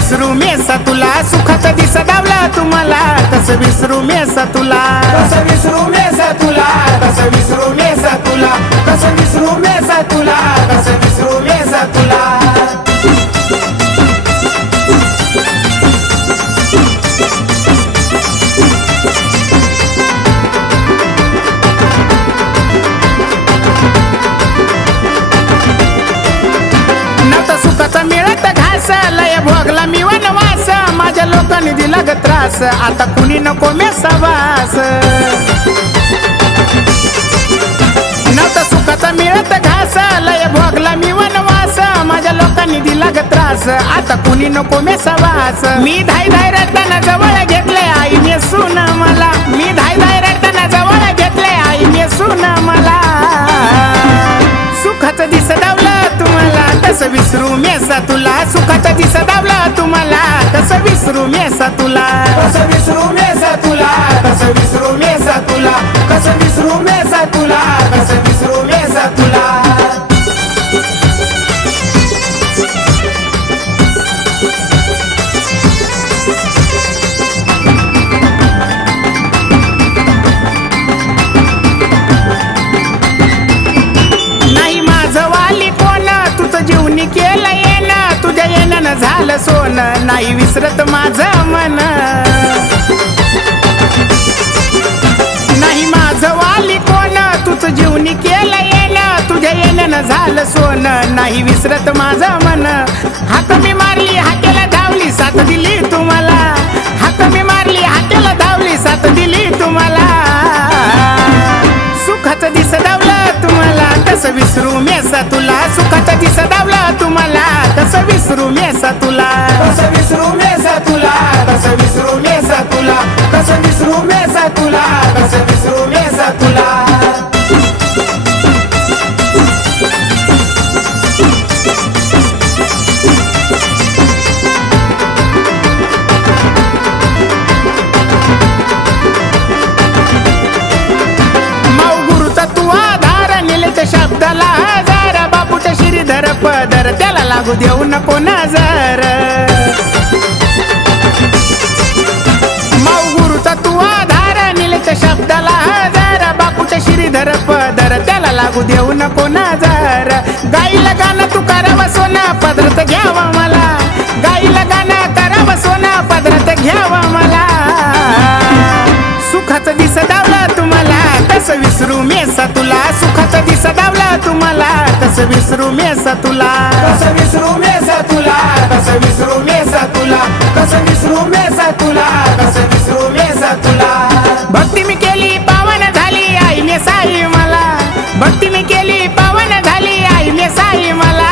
विसरू मेसा तुला, सुखाचा दिसा दावला तुम्हाला, कसं विसरू मेसा तुला, कसं विसरू मेसा तुला, कसं विसरू मेसा तुला, कसं विसरू मेसा तुला, कसं विसरू मेसा तुला. नव्हता सुखाचा मिळत घास, लय भोगला मी वनवास, माझ्या लोकांनी दिला ग त्रास, आता कुणी नको मेसावास. नव्हता सुखाचा मिळत घास, लय भोगला मी वनवास, माझ्या लोकांनी दिला ग त्रास, आता कुणी नको मेसावास. मी धाय धाय रडताना जवळ घेतले आई नेसून मला, मी धाय धाय रडताना जवळ घेतले आई नेसून मला, सुखाचा दिस दावला तुम्हाला, कसं विसरू मेसा तुला, सुखाचा दिस दावला तुम्हाला, कसं विसरू मेसा तुला, कसं विसरू मेसा तुला, कसं विसरू मेसा तुला, कसं विसरू मेसा तुला, कसं विसरू मेसा तुला. नाही माझं वाली कोण, तुझं जीवनी केलं येणं, तुझ्या येण्यानं झालं सोनं, नाही विसरत माझं मन. नाही माझं वाली कोण, तुझं जीवनी केलं येणं, तुझ्या येण्यानं झालं सोनं, नाही विसरत माझं मन. हाक मी मारली हाकेला धावली, साथ दिली तुम्हाला, हाक मी मारली हाकेला धावली, साथ दिली तुम्हाला, सुखाचा दिस दावला तुम्हाला, कसं विसरू मेसा तुला, सुखाचा दिस दावला तुम्हाला, कसं विसरू मेसा तुला, कसं विसरू मेसा तुला, कसं विसरू मेसा तुला, कसं विसरू मेसा तुला, कसं विसरू मेसा तुला. शब्दाला हजार, बापूच्या श्रीधर पदर, त्याला लागू देऊ नको नजर. माऊ गुरुचा तू आधार, निलेच्या शब्दाला हजार, बापूच्या श्रीधर पदर, त्याला लागू देऊ नको नजर. गाईला गाणं तू करावं सोना, पदरात घ्यावा मला, गाईला गाणं करावं सोना, पदरात घ्यावा मला, सुखाचा दिस दावला तुम्हाला, कसं विसरू मेसा तुला, सुखाचा दिस दावला तुम्हाला, कसं विसरू मेसा तुला, कसं विसरू मेसा तुला, कसं विसरू मेसा तुला, कसं विसरू मेसा तुला, कसं विसरू मेसा तुला. भक्ती मी केली पावन झाली आई नेसाई मला, भक्ती मी केली पावन झाली आई नेसाई मला,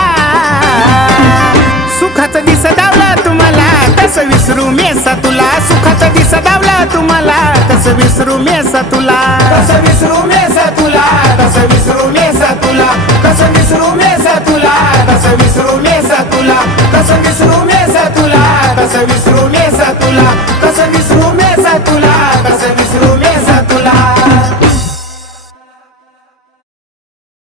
सुखाचा दिस दावला तुम्हाला, कसं विसरू मेसा तुला, सुखाचा दिस दावला तुम्हाला, कसं विसरू मेसा तुला, कसं विसरू मेसा तुला, कसं विसरू मेसा तुला, कसं विसरू मेसा तुला, कसं विसरू मेसा तुला, कसं विसरू मेसा तुला, कसं विसरू मेसा तुला.